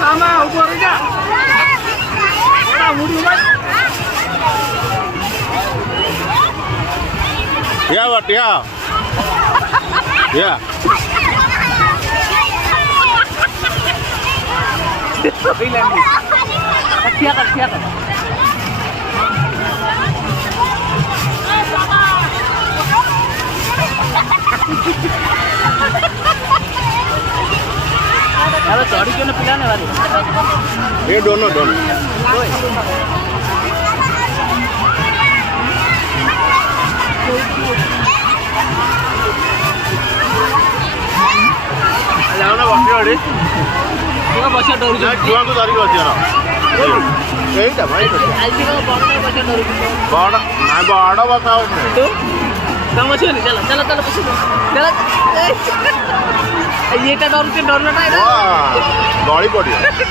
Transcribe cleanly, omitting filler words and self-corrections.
sama ukur aja. Ya, Wat, ya. Ya. Kasihan. Kalau चढ़ी क्यों ना पिलाने वाली ये दोनों जाओ ना बस रे तू बस डरू छुआ को धरिक अच्छी এইটা ভাই आईसी को बड़ बस डरू বড় না বড় বসা হচ্ছে तू कम अच्छी नहीं चलो बस चलो ये डर के डर लटा গড়ি পড়িও